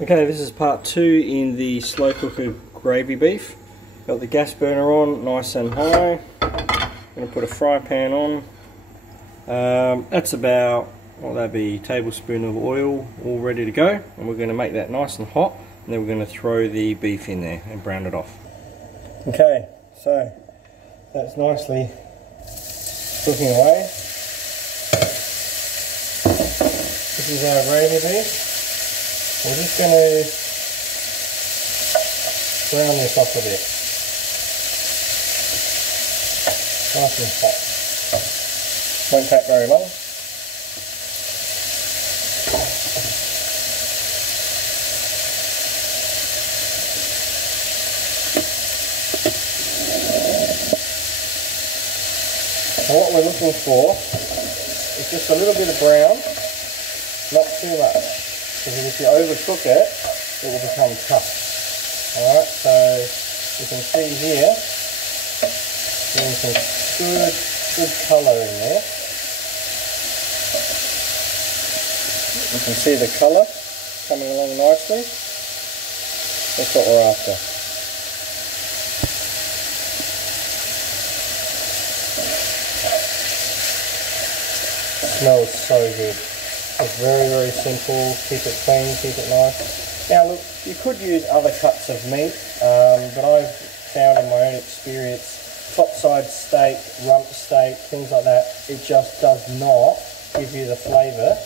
Okay, this is part 2 in the slow cooker gravy beef. Got the gas burner on, nice and high. I'm going to put a fry pan on. That's about, what that'd be, a tablespoon of oil all ready to go. And we're going to make that nice and hot. And then we're going to throw the beef in there and brown it off. Okay, so that's nicely cooking away. This is our gravy beef. We're just going to brown this off a bit. Nice and hot. Won't take very long. So what we're looking for is just a little bit of brown, not too much. Because if you overcook it, it will become tough. Alright, so you can see here, there's some good colour in there. You can see the colour coming along nicely. That's what we're after. Smells so good. It's very simple. Keep it clean, keep it nice. Now look, you could use other cuts of meat, but I've found in my own experience, topside steak, rump steak, things like that, it just does not give you the flavour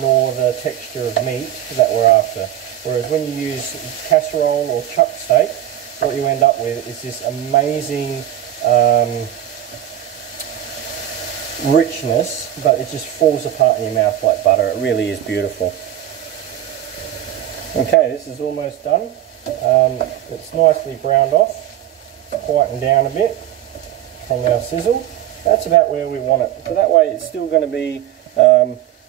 nor the texture of meat that we're after. Whereas when you use casserole or chuck steak, what you end up with is this amazing richness, but it just falls apart in your mouth like butter. It really is beautiful. Okay, this is almost done. It's nicely browned off. It's quietened down a bit from our sizzle. That's about where we want it. So that way it's still going to be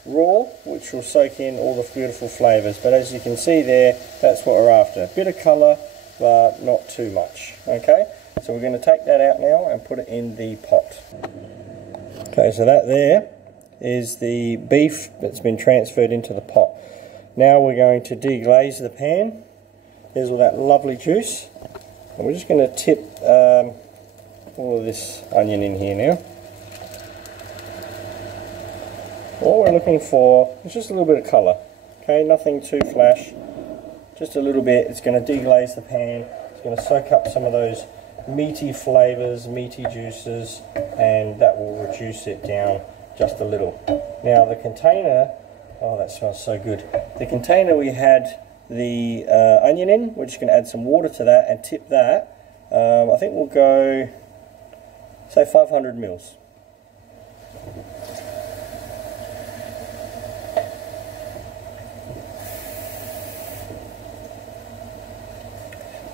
raw, which will soak in all the beautiful flavours. But as you can see there, that's what we're after. A bit of colour, but not too much. Okay, so we're going to take that out now and put it in the pot. Okay, so that there is the beef that's been transferred into the pot. Now we're going to deglaze the pan. There's all that lovely juice. And we're just going to tip all of this onion in here now. All we're looking for is just a little bit of colour. Okay, nothing too flash. Just a little bit. It's going to deglaze the pan. It's going to soak up some of those meaty flavours, meaty juices, and that will reduce it down just a little. Now the container, oh that smells so good. The container we had the onion in, we're just going to add some water to that and tip that. I think we'll go, say 500 mils.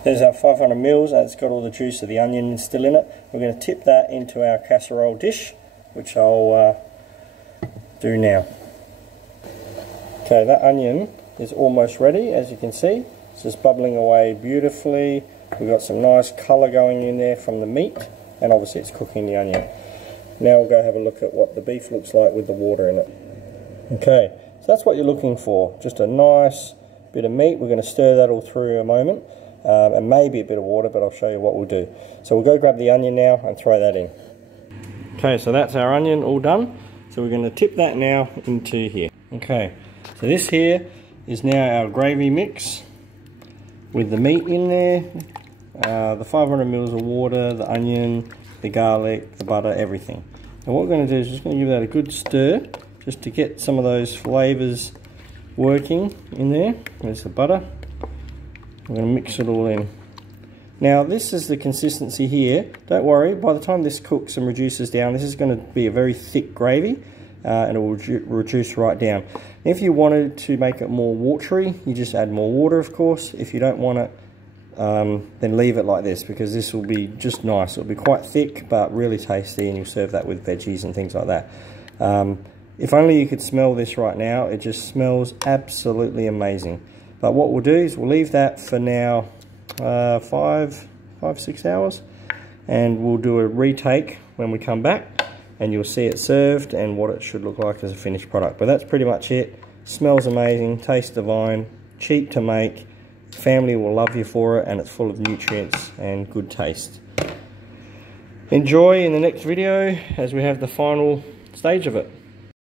There's our 500 mils, it's got all the juice of the onion still in it. We're going to tip that into our casserole dish, which I'll do now. Okay, that onion is almost ready, as you can see. It's just bubbling away beautifully. We've got some nice colour going in there from the meat, and obviously it's cooking the onion. Now we'll go have a look at what the beef looks like with the water in it. Okay, so that's what you're looking for, just a nice bit of meat. We're going to stir that all through in a moment. And maybe a bit of water, but I'll show you what we'll do. So we'll go grab the onion now and throw that in. Okay, so that's our onion all done. So we're going to tip that now into here. Okay, so this here is now our gravy mix with the meat in there, the 500 mils of water, the onion, the garlic, the butter, everything. And what we're going to do is just going to give that a good stir, just to get some of those flavours working in there. There's the butter. I'm going to mix it all in. Now this is the consistency here. Don't worry, by the time this cooks and reduces down, this is going to be a very thick gravy and it will reduce right down. If you wanted to make it more watery, you just add more water, of course. If you don't want it, then leave it like this, because this will be just nice. It'll be quite thick but really tasty, and you'll serve that with veggies and things like that. If only you could smell this right now. It just smells absolutely amazing. But what we'll do is we'll leave that for now 5-6 hours, and we'll do a retake when we come back, and you'll see it served and what it should look like as a finished product. But that's pretty much it. Smells amazing, tastes divine, cheap to make, family will love you for it, and it's full of nutrients and good taste. Enjoy in the next video as we have the final stage of it.